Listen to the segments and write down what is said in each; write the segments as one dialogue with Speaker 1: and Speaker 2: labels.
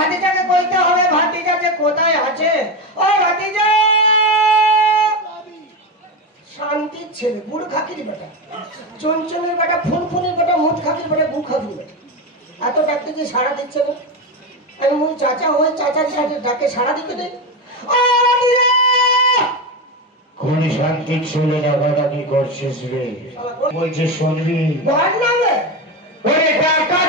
Speaker 1: ভাতিজাকে কইতে হবে ভাতিজা যে কোথায় আছে? ও ভাতিজা! শান্তির ছেলে গুড় খাকির বেটা। চঞ্চলের বেটা ফুনফুনের বেটা মুঠ খাকির বেটা গু খাকির বেটা। এত ডাকতে যে সাড়া দিচ্ছে না। আমি মুই চাচা হয়ে চাচার সাথে ডাকে সাড়া দিতে নেই ও
Speaker 2: কোন শান্তি ছেলে করছিস রে? বলছে শুনবি? ওরে টাকা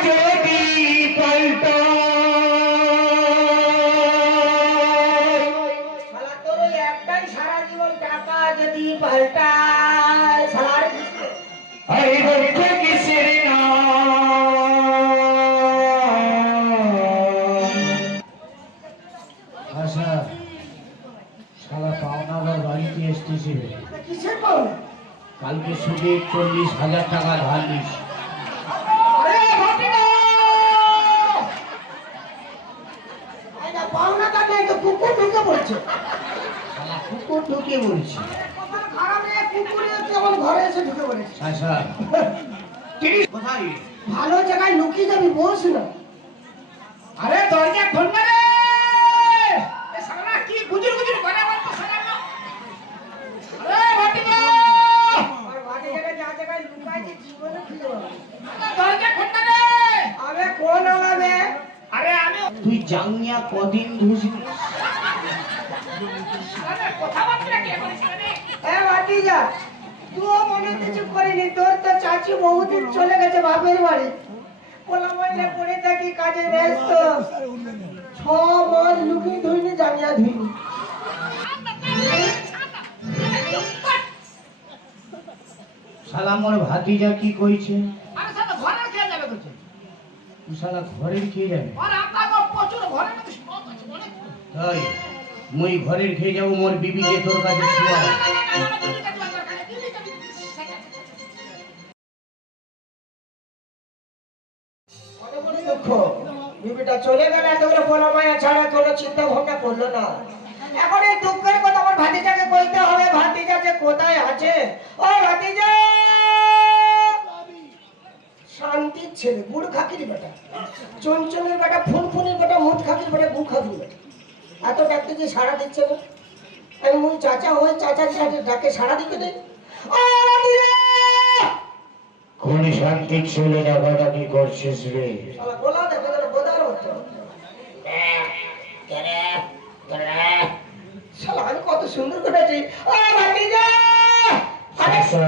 Speaker 1: শালা
Speaker 2: পাওনাদার বাড়িতে এসতেছে
Speaker 1: কিসের পাওনা?
Speaker 2: কালকে সুদে চল্লিশ হাজার টাকা ধার নিস।
Speaker 1: কুকুর ঢুকে পড়ছে।
Speaker 2: কুকুর ঢুকে
Speaker 1: ঘরে এসে ঢুকে
Speaker 2: কোথায়
Speaker 1: ভালো জায়গায় লুকিয়ে যাবি বস না।
Speaker 2: আরে দরজা খোল না রে এ শালা কি গুজুর গুজুর করে বল তো শালা আরে ভাটিকা
Speaker 1: আর ভাতিজাকে যা জায়গায় লুকাইছে জীবনে খুঁজে পাবে না।
Speaker 2: দরজা খোল না রে
Speaker 1: আবে কোন আমাবে
Speaker 2: আরে আমি জাঙ্গিয়া কদিন
Speaker 1: তুইও মনে কিছু করিনি তোর তো চাচি বহুদিন চলে গেছে বাপের বাড়ি। পোলা মহিলা পড়ে থাকি কাজে ব্যস্ত। ছ মাস লুকিয়ে ধুইনি জানিয়া ধুইনি
Speaker 2: শালা মোর ভাতিজা কি কইছে
Speaker 3: আরে সাথে ঘরের খেয়ে যাবে করছে
Speaker 2: তুই শালা খেয়ে যাবে। তাই? মুই ঘরের খেয়ে যাব মোর বিবিকে তোর কাছে শুয়া
Speaker 1: অনেক বড় দুঃখ। বিবিটা চলে গেল এতগুলো পোলা মায়া ছাড়া কোনো চিন্তা ভাবনা করল না। এখন এই দুঃখের কথা আমার ভাতিজাকে কইতে হবে। ভাতিজা যে কোথায় আছে? ও ভাতিজা! শান্তির ছেলে গুড় খাকির বেটা। চঞ্চলের বেটা ফুনফুনের বেটা মুঠ খাকির বেটা গু খাকির বেটা। এত ডাকতে যে সাড়া দিচ্ছে না? আমি মুই চাচা হয়ে চাচা ডাকে সাড়া দিতে নেই!
Speaker 2: কোন শান্তি ছেলে ডাকাটা কি করছিস রে?
Speaker 1: গোলা দেখো বোধার মতো শালা আমি কত সুন্দর করেছি ও ভাতিজা! আরে
Speaker 2: আশা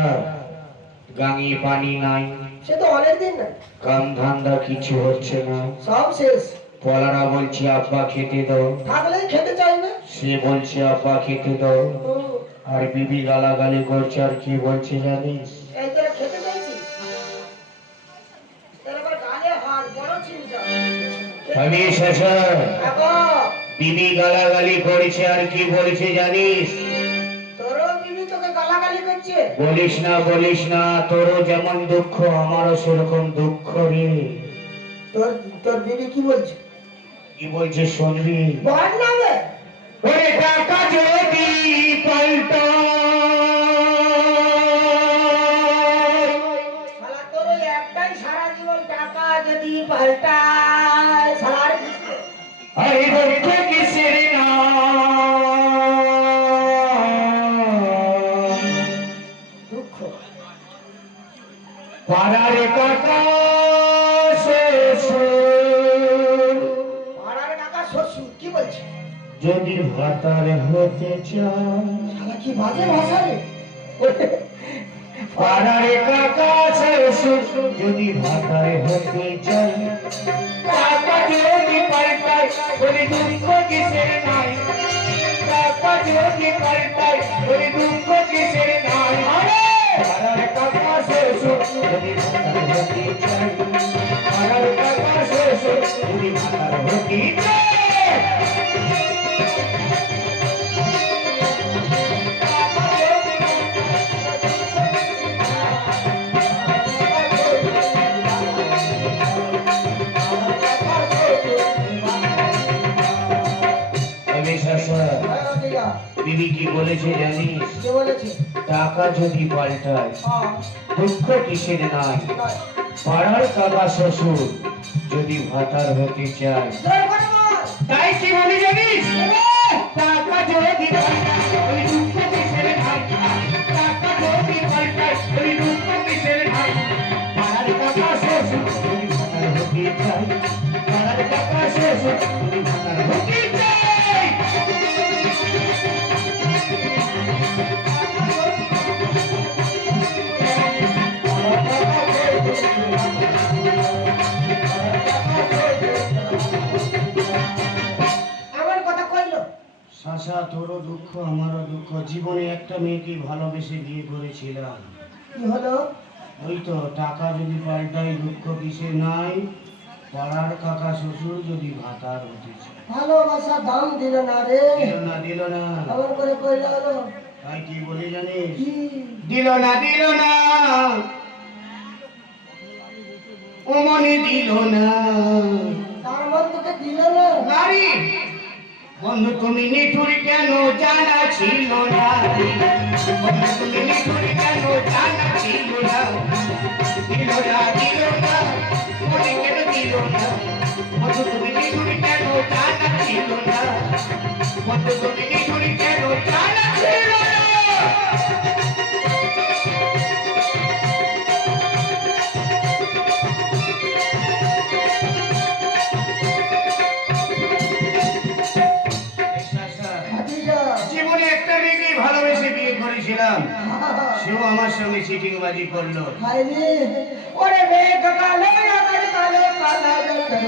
Speaker 2: গাঙে পানি নাই।
Speaker 1: সে তো অনেক দিন না।
Speaker 2: কাম ধান্দা কিছু হচ্ছে না।
Speaker 1: সব শেষ।
Speaker 2: পলারা বলছে আব্বা খেতে দাও।
Speaker 1: থাকলেই খেতে চাইবে
Speaker 2: সে বলছে আব্বা খেতে দাও। আর বিবি গালাগালি করছে আর কি বলছে জানিস? আমি শেষা বিবি গালাগালি করেছে আর কি বলছে জানিস? বলিস না বলিস না তোরও যেমন দুঃখ আমারও সেরকম দুঃখ রে।
Speaker 1: তোর তোর বিবি কি বলছে?
Speaker 2: কি বলছে শুনবি?
Speaker 1: বল নামে
Speaker 2: ওরে টাকা যদি পাল্টা।
Speaker 1: শালা তোর একটাই সারা জীবন টাকা যদি পাল্টায়
Speaker 2: পাড়ার কাকা শ্বশুর।
Speaker 1: পাড়ার কাকা শ্বশুর কি বলছে?
Speaker 2: যদি ভাতার হতে চায়।
Speaker 1: কি বাজে ভাষা রে?
Speaker 2: পাড়ার কাকা শ্বশুর যদি ভাতার হতে চায়। যদি পাল্টায় বলি দুঃখ কিসের নাই? টাকা যদি পাল্টায় বলি দুঃখ কিসের নাই? বিবি কি বলেছে জানিস? টাকা যদি পাল্টায়
Speaker 1: হ্যাঁ,
Speaker 2: দুঃখ কিসের নাই। পাড়ার কাকা শ্বশুর যদি ভাতার হতে চায়
Speaker 1: জোর করে বল।
Speaker 2: তাই কি বলি জানিস টাকা যদি পাল্টায় শাসা তোরও দুঃখ আমারও দুঃখ। জীবনে একটা মেয়েকে ভালোবেসে বিয়ে করেছিলাম।
Speaker 1: কি হলো?
Speaker 2: ওই তো টাকা যদি পাল্টাই দুঃখ কিসে নাই পাড়ার কাকা শ্বশুর যদি ভাতার হতেছে
Speaker 1: ভালোবাসা দাম দিল না রে।
Speaker 2: দিল না দিল না।
Speaker 1: এমন করে কইলো হলো।
Speaker 2: তাই কি বলি জানিস? দিল না দিল না। ও মনে দিল না।
Speaker 1: তার মন তোকে দিল না?
Speaker 2: নারী! বন্ধু, তুমি নিঠুর কেন জানা ছিল না? বন্ধু, তুমি নিঠুর কেন জানা ছিল না? দিল না দিল না, মনে কেন দিল না? বন্ধু, তুমি নিঠুর কেন জানা ছিল না? বন্ধু, তুমি নিঠুর কেন জানা সঙ্গে চিটিং বাজি করল
Speaker 1: ওরে মেঘ কালো কালো কালো কালো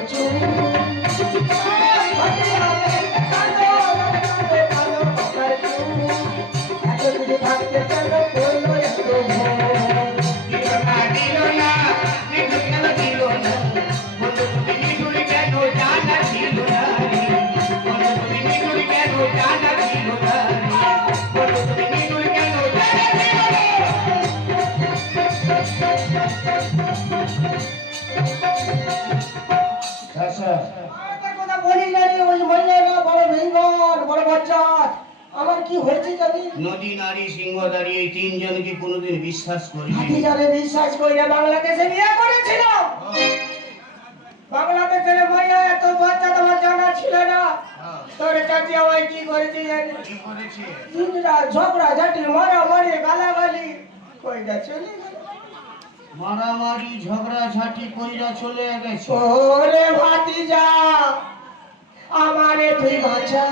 Speaker 2: বিশ্বাস
Speaker 1: ভাতিজারে বিশ্বাস করে বাংলাদেশে বিয়ে করেছিল বাংলাদেশের মহিলা এত বাচ্চা তোমার জানা ছিল না। তোর চাচি আমায় কি করেছে জানি
Speaker 2: কি করেছে
Speaker 1: দিনরা ঝগড়া ঝাঁটি মারামারি গালাগালি চলে
Speaker 2: মারামারি ঝগড়া ঝাঁটি কইরা চলে গেছে।
Speaker 1: ওরে ভাতিজা আমারে তুই বাঁচা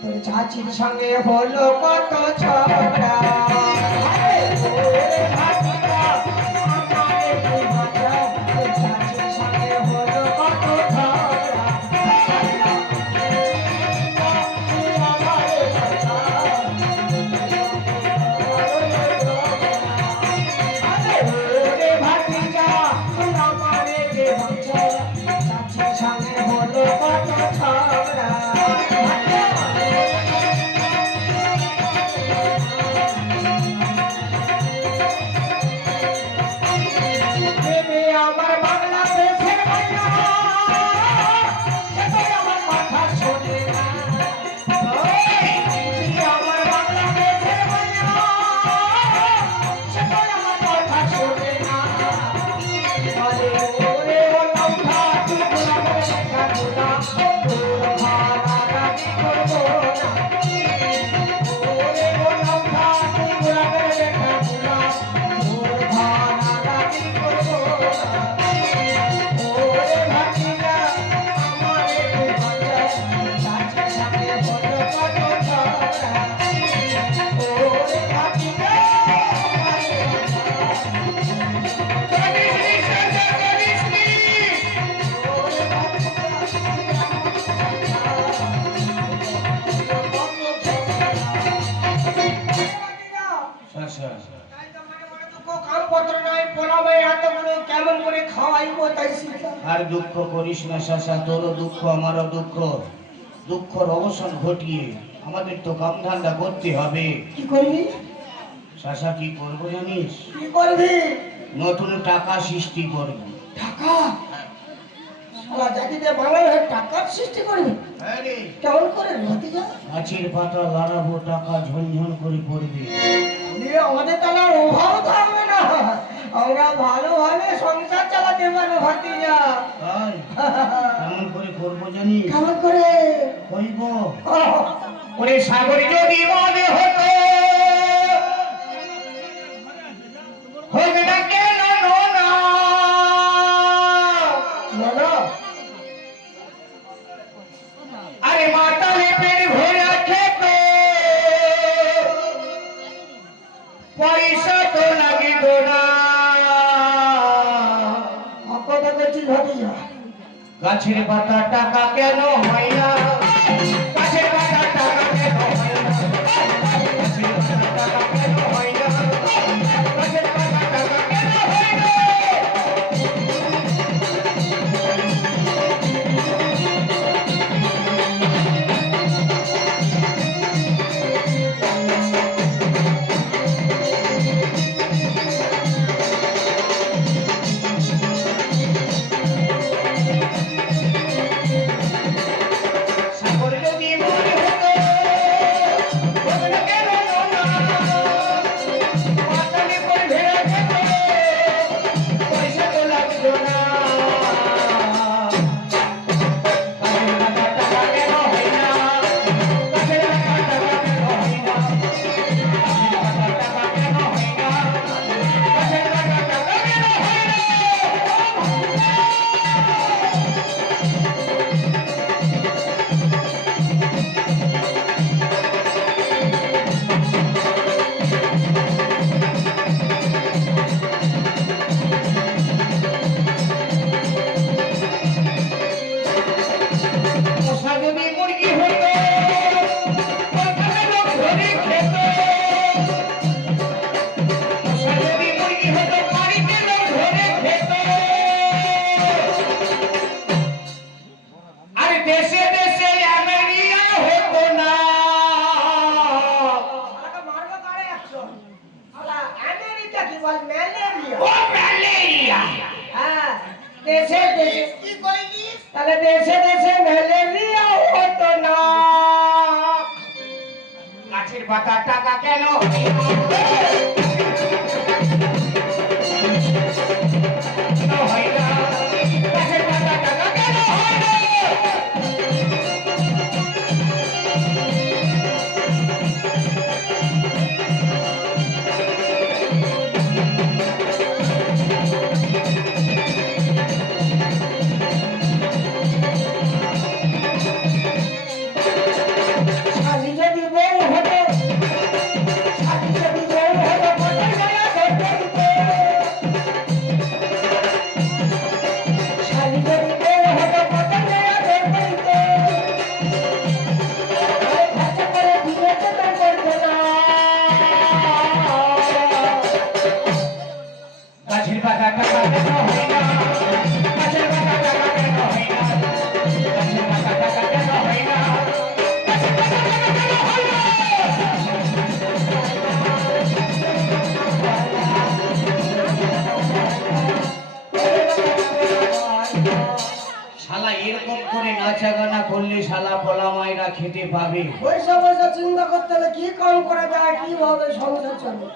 Speaker 1: তোর চাচির সঙ্গে হলো কত ঝগড়া। শিখলাম।
Speaker 2: আর দুঃখ করিস না শাসা তোরও দুঃখ আমারও দুঃখ। দুঃখর অবসান ঘটিয়ে আমাদের তো কাম ধান্দা করতে হবে।
Speaker 1: কি করবি?
Speaker 2: শাসা কি করব জানিস?
Speaker 1: কি করবি?
Speaker 2: নতুন টাকা সৃষ্টি করব।
Speaker 1: টাকা? শালা জাতিতে বাংলায় হয়ে টাকার সৃষ্টি করবি
Speaker 2: আরে
Speaker 1: কেমন করে ভাতিজা
Speaker 2: গাছের পাতা লাড়াবো টাকা ঝনঝন করে পড়বে।
Speaker 1: আমাদের তাহলে আর অভাব থাকবে না। আমরা ভালোভাবে সংসার চালাতে পারব ভাতিজা।
Speaker 2: কেমন করে করব জানিস?
Speaker 1: কেমন করে?
Speaker 2: ওরে সাগর যদি মনে হতো হোক না কেন? গাছের পাতা টাকা কেন হয় না?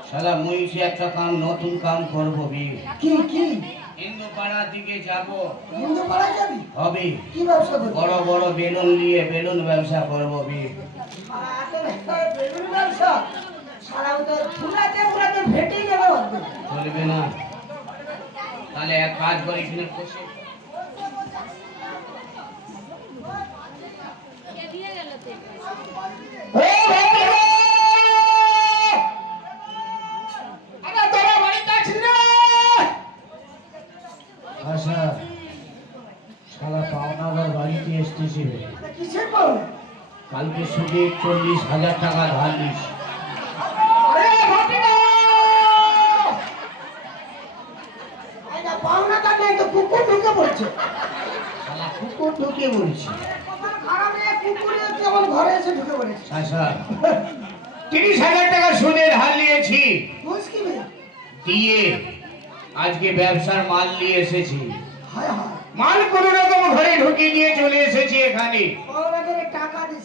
Speaker 1: শালা
Speaker 2: মুই সে একটা কাম নতুন কাম করব বি
Speaker 1: কি কি?
Speaker 2: দিকে যাব।
Speaker 1: যাবি?
Speaker 2: হবে।
Speaker 1: কি ব্যবসা করবি?
Speaker 2: বড় বড় বেলুন নিয়ে বেলুন ব্যবসা করব বি
Speaker 1: বেলুন ব্যবসা। সারা তো ফুলাতে ফুলাতে ভেটেই যাবে
Speaker 2: চলবে না। তাহলে এক কাজ করি এখানে বসে
Speaker 3: তোরা বাড়িতে আছিস রে
Speaker 2: আচ্ছা শালা পাওনাদার বাড়িতে এসতেছে
Speaker 1: এটা কিসের পাওনা
Speaker 2: কালকে সুদে চল্লিশ হাজার টাকা ধার নিস।
Speaker 1: কুকুর ঢুকে পড়ছে।
Speaker 2: কুকুর ঢুকে
Speaker 1: ঘরে এসে ঢুকে পড়েছে।
Speaker 2: তিরিশ হাজার টাকা ধার নিয়েছি। দিয়ে আজকে ব্যবসার মাল নিয়ে এসেছি।
Speaker 1: হায় হায়।
Speaker 2: মাল কোন রকম ঘরে ঢুকিয়ে নিয়ে চলে এসেছি এখানে।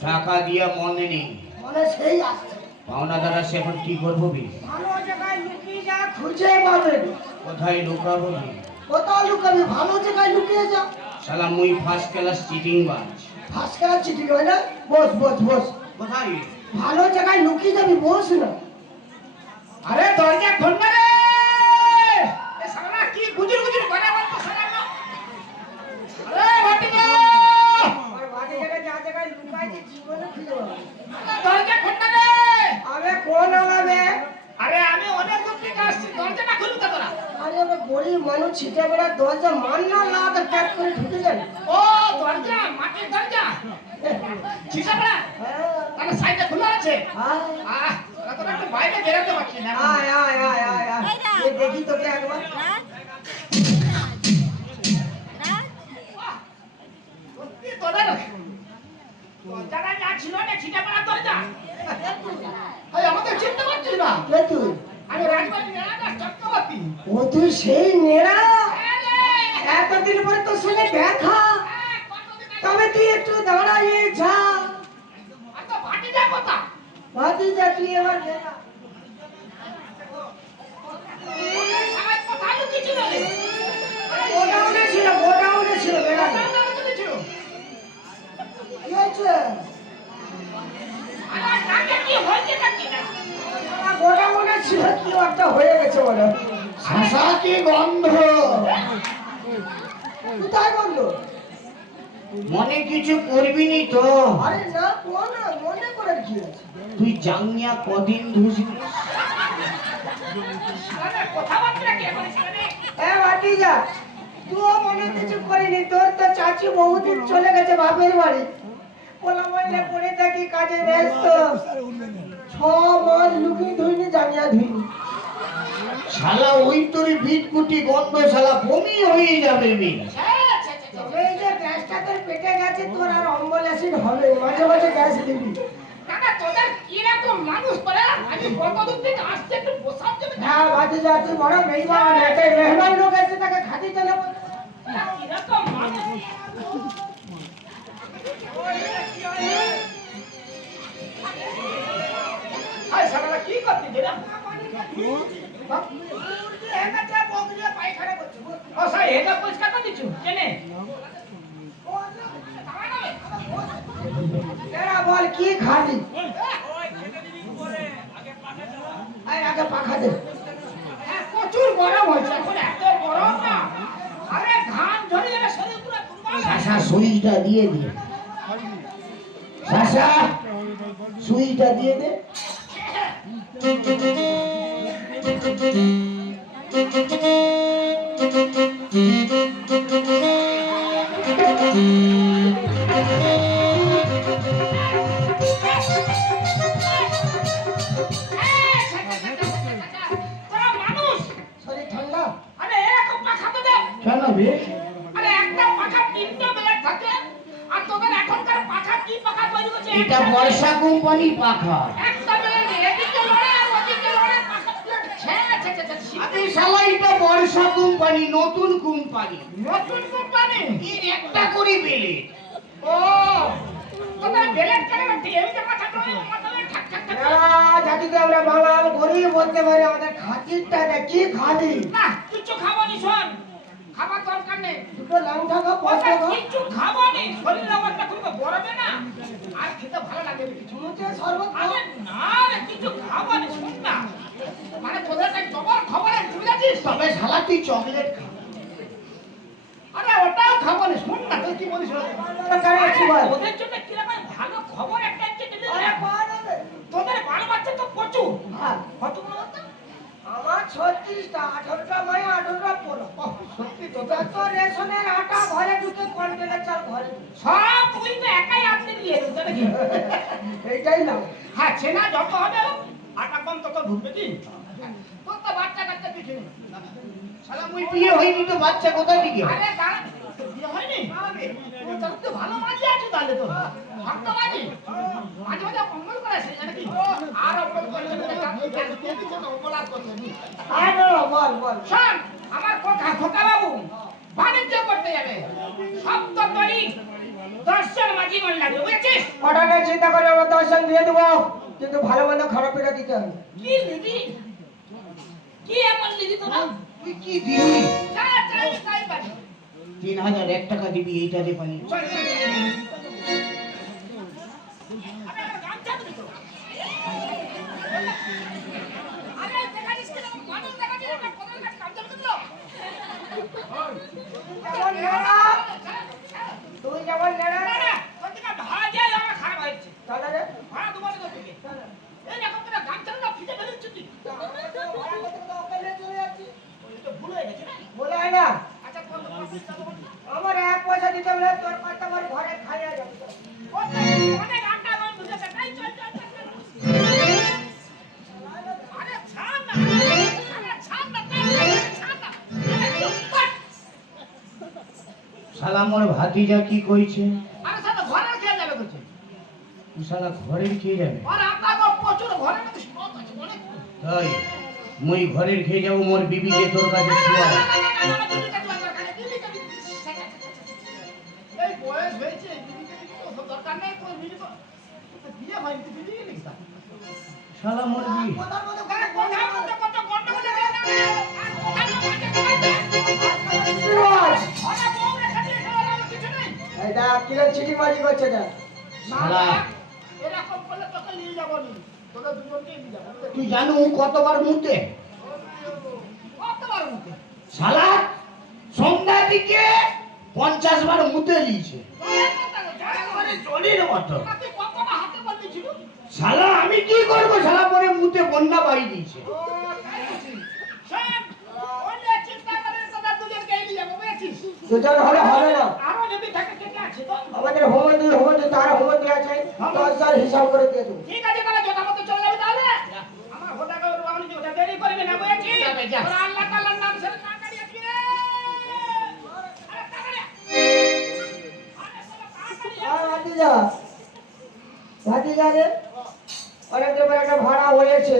Speaker 1: টাকা
Speaker 2: দিয়ে মনে নেই।
Speaker 1: মানে সেই আসছে।
Speaker 2: পাওনা দ্বারা সে এখন কি করব বি?
Speaker 1: ভালো জায়গায় লুকিয়ে যা খুঁজে পাবে
Speaker 2: কোথায় লুকাবো বি?
Speaker 1: কোথাও লুকাবি ভালো জায়গায় লুকিয়ে যা।
Speaker 2: শালা মুই ফার্স্ট ক্লাস চিটিং বাজ
Speaker 1: ফার্স্ট ক্লাস চিঠি হয় না? বস বস বস।
Speaker 2: কোথায়
Speaker 1: ভালো জায়গায় লুকিয়ে যাবি বস না।
Speaker 3: আরে দরজা খোল রে! এ সারা কি গুজুর গুজুর করে বলতো সারা না আরে ভাটিকা
Speaker 1: আর বাড়ি গেলে যা জায়গায় লুকাইছে জীবনে খুঁজে পাবো না।
Speaker 3: আরে দরজা খোল রে।
Speaker 1: আরে কোন আমাবে
Speaker 3: আরে আমি অনেক দূর থেকে আসছি দরজাটা খুলু তো তোরা।
Speaker 1: আরে আমরা গরিব মানুষ ছিটে বেড়া দরজা মান না লাগাতে ট্যাগ করে ঢুকে যান
Speaker 3: ও দরজা মাটির দরজা? ছিসা বড়া।
Speaker 1: হ্যাঁ।
Speaker 3: তাহলে সাইডে খোলা আছে? আহ তোরা তোরা বাইরে বেরোতে পারছি না
Speaker 1: আয় আয় আয় আয় আয়। দেখি তোকে একবার।
Speaker 3: দরজাটা যা ছিল না ছিটা পড়া দরজা এই আমাদের চিনতে পারছিস না
Speaker 1: কে তুই
Speaker 3: আমি রাজবাড়ি মেলাদাস চক্রবর্তী
Speaker 1: ও তুই সেই নেড়া
Speaker 3: আরে!
Speaker 1: এতদিন পরে তোর সঙ্গে দেখা
Speaker 3: হ্যাঁ,
Speaker 1: তবে তুই একটু দাঁড়াইয়ে যা
Speaker 3: আর তো ভাটিজা কথা।
Speaker 1: ভাতি তুই এবার নেড়া।
Speaker 3: কোথায় লুকিয়েছিল রে?
Speaker 1: গোডাউনে ছিল গোডাউনে ছিল বেড়া
Speaker 3: কোথায় লুকিয়েছিল?
Speaker 1: কি হয়েছে
Speaker 3: আমার নাকে কি হয়েছে নাকি না?
Speaker 1: আমার গোডাউনে ছিল কি একটা হয়ে গেছে বলে।
Speaker 2: শাসা কি গন্ধ?
Speaker 1: কোথায় বলল
Speaker 2: মনে কিছু করবি নি তো।
Speaker 1: আরে না কোন মনে করার কি আছে?
Speaker 2: তুই জাঙ্গিয়া কদিন
Speaker 1: যা তুইও মনে কিছু করিনি। তোর তো চাচি বহুদিন চলে গেছে বাপের বাড়ি। পোলা মহিলা পড়ে থাকি কাজে ব্যস্ত। ছ মাস লুকিয়ে ধুইনি জানিয়া ধুইনি।
Speaker 2: শালা ওই তোর বিটকুটি গন্ধ শালা বমি হয়ে যাবে
Speaker 3: ছ্যা।
Speaker 1: তবে এই যে গ্যাসটা তোর পেটে গেছে তোর আর অম্বল অ্যাসিড হবে মাঝে মাঝে গ্যাস দিবি
Speaker 3: কাকা, তোদের কীরকম মানুষ করে? আমি কতদূর থেকে আসছি একটু বসার জন্য।
Speaker 1: হ্যাঁ ভাতি যা তুই বড় মেহমান একটা মেহমান লোক আছে তাকে খাতি চলে
Speaker 3: কীরকম মানুষ? শালারা কি করতেছে রে? এটা পরিষ্কার করে দিচ্ছু? কেনে?
Speaker 1: এরা বল কি খাবি? আগে পাখা দে।
Speaker 3: হ্যাঁ, প্রচুর গরম হয়েছে এখন এত গরম না। আরে ঘাম ঝরে যাবে শরীর পুরো
Speaker 2: শাসা সুইচটা দিয়ে দে। শাসা সুইচটা দিয়ে দে।
Speaker 3: তোরা
Speaker 2: তুই চকলেট
Speaker 3: আরে ওটাও খাব নি শোন না তুই কি বলিস
Speaker 1: আছি?
Speaker 3: ওদের জন্য কীরকম ভালো খবর একটা
Speaker 1: যাবে।
Speaker 3: তোদের বাল বাচ্চা তো প্রচুর।
Speaker 1: হ্যাঁ,
Speaker 3: কতগুলো বাচ্চা?
Speaker 1: আমার ছত্রিশটা আঠারোটা মায়ে আঠারোটা পোলো
Speaker 3: সত্যি তোদের
Speaker 1: যত রেশনের আটা ঘরে ঢুকে কন্টেনার চাল ঘরে
Speaker 3: সব তুই তো একাই আপনি নিয়ে
Speaker 1: এইটাই না
Speaker 3: হ্যাঁ ছেনা যত হবে আটা কম তত ঢুকবে কি? তোর তো বাচ্চা কাচ্চা কিছু নেই।
Speaker 2: শালা মুই বিয়ে হয়নি তো বাচ্চা কোথা থেকে?
Speaker 3: আরে বিয়ে হয়নি? তাহলে তো ভালো মাঝে আছো তাহলে তো। শক্ত মাঝি? মাঝে মাঝে অম্বল করে আসে নাকি আর অম্বল করলে তো কাকু কাকু দিয়ে দিচ্ছে না অম্বল আর করছে না।
Speaker 1: বল বল।
Speaker 3: শোন আমার কথা খোকা বাবু বাণিজ্য করতে যাবে। সপ্ত তারিখ দর্শন মাঝি মন লাগবে বুঝেছিস?
Speaker 1: অর্ডারের চিন্তা করে আমরা দর্শন দিয়ে দেবো কিন্তু ভালো মন্দ খারাপ এটা দিতে হবে।
Speaker 3: কি দিদি? কি এমন দিদি তোরা?
Speaker 2: তুই কি দিবি তিন হাজার এক টাকা দিবি
Speaker 3: এইটা
Speaker 1: দে পানি তুই। যেমন
Speaker 3: দেবো না।
Speaker 1: আমার এক পয়সা দিতে হলে তোর ঘরে খাইয়া যাবে
Speaker 2: ভাতিজা কি কইছে?
Speaker 3: আরে ঘরের খেয়ে যাবে
Speaker 2: ঘরের খেয়ে যাবে?
Speaker 3: আর আপনাকে প্রচুর ঘরের মধ্যে স্টক আছে, অনেক।
Speaker 2: তাই মুই ঘরের খেয়ে যাব মোর বিবিকে তোর কাছে শুয়া
Speaker 3: এই বয়স হয়েছে বিবিকে দিবি তো দরকার নেই কোনো বিবি তো তো বিয়ে হয়নি বিবি নিবি তা
Speaker 2: শালা মোর বি
Speaker 1: কথার মতো
Speaker 3: আরে কোথায় মধ্যে কত গন্ডগোল হয়ে গেল না আর কোথায় মধ্যে
Speaker 1: রোজ,
Speaker 3: ওরা বউ রেখে দিয়ে গেল আর কিছু নেই
Speaker 1: এই দেখ, কিরম চিটিবাজি করছে
Speaker 3: না
Speaker 2: শালা।
Speaker 3: এরকম করলে তোকে নিয়ে যাব নি
Speaker 2: তুই জানো কতবার মুতে
Speaker 3: কতবার
Speaker 2: শালা সন্ধ্যার দিকে পঞ্চাশ বার মুতে। দিয়েছে শালা আমি কি করব? শালা পরে মুতে বন্যা বাড়ি দিয়েছে।
Speaker 3: তোদের
Speaker 1: হলে হবে না। আমাদের হোমন্দি হোমন্দি তার হোমন্দি আছে দশ হাজার হিসাব করে দিয়ে দেবো।
Speaker 3: ঠিক আছে, তাহলে যথা মতো চলে যাবি তাহলে। আমার হোটাকে ওর আমি ওটা দেরি করবি না, ওরা আল্লাহ তাআলার নাম ছেড়ে তাড়াতাড়ি আসবি রে। আরে তাড়াতাড়ি আরে
Speaker 1: ভাতিজা ভাতিজা রে অনেক দিন পর একটা ভাড়া হয়েছে।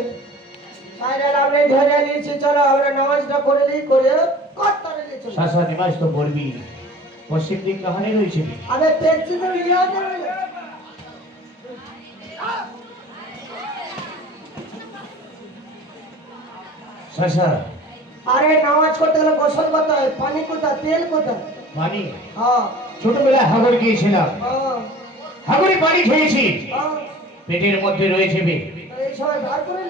Speaker 1: সাইডাল আপনি ধরে নিয়েছি চলো আমরা নামাজটা করে দিই করে কত করে
Speaker 2: নিবাস তো পড়বি।
Speaker 1: আসতে পারবে
Speaker 2: শাসা
Speaker 1: আরে নামাজ করতে গেলে গোসল কোথায় পানি কোথায় তেল কোথায়?
Speaker 2: পানি?
Speaker 1: হ্যাঁ।
Speaker 2: ছোটবেলায় হাগর গিয়েছিলাম।
Speaker 1: হ্যাঁ।
Speaker 2: হাগরে পানি খেয়েছি।
Speaker 1: হ্যাঁ।
Speaker 2: পেটের মধ্যে রয়েছে বে
Speaker 1: এই সময় বার করে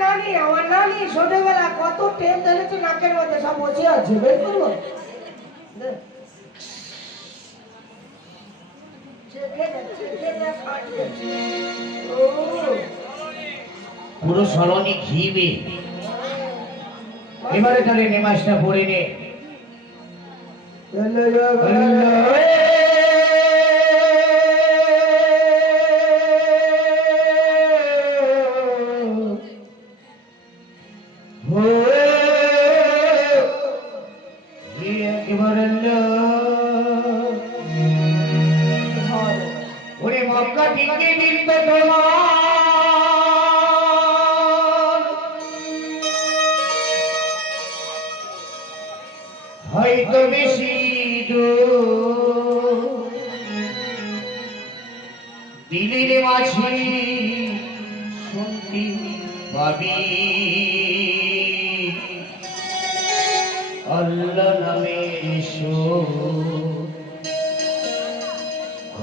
Speaker 1: নানি আমার নানি ছোটবেলা কত টেপ ঢেলেছে নাকের মধ্যে সব বসে আছে বের করব দে। চেখে দে, চেখে দে, ফাটিয়ে। ও,
Speaker 2: পুরো সরণি ঘিবে এবারে তাহলে নেমাজটা পড়ে নে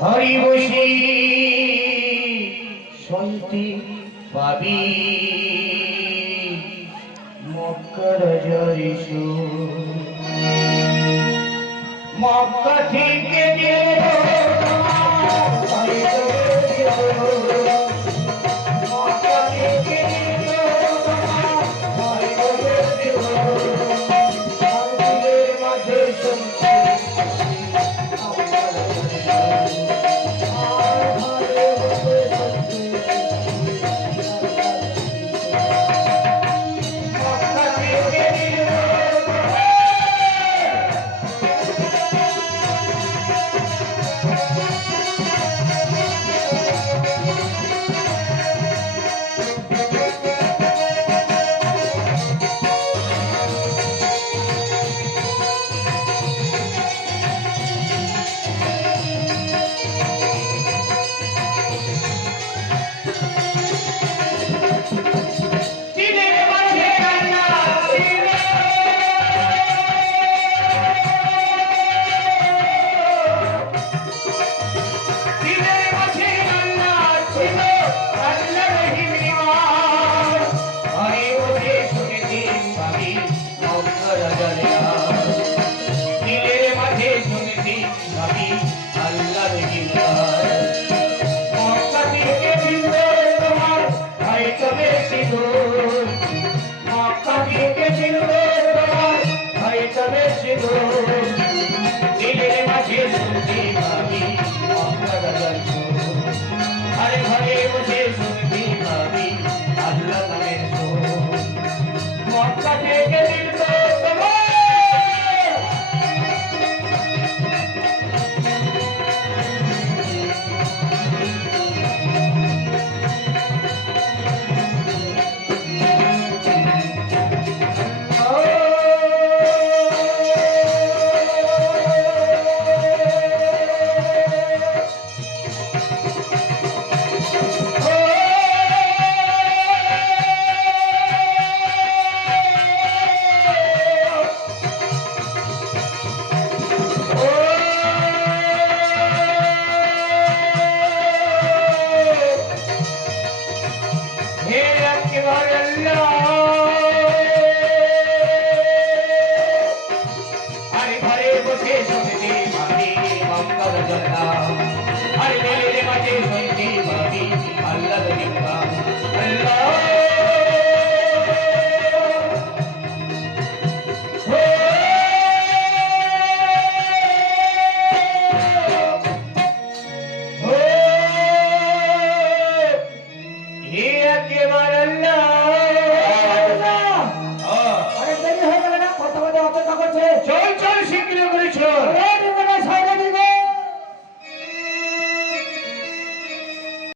Speaker 2: ঘরে বসে শুনতে পাবি।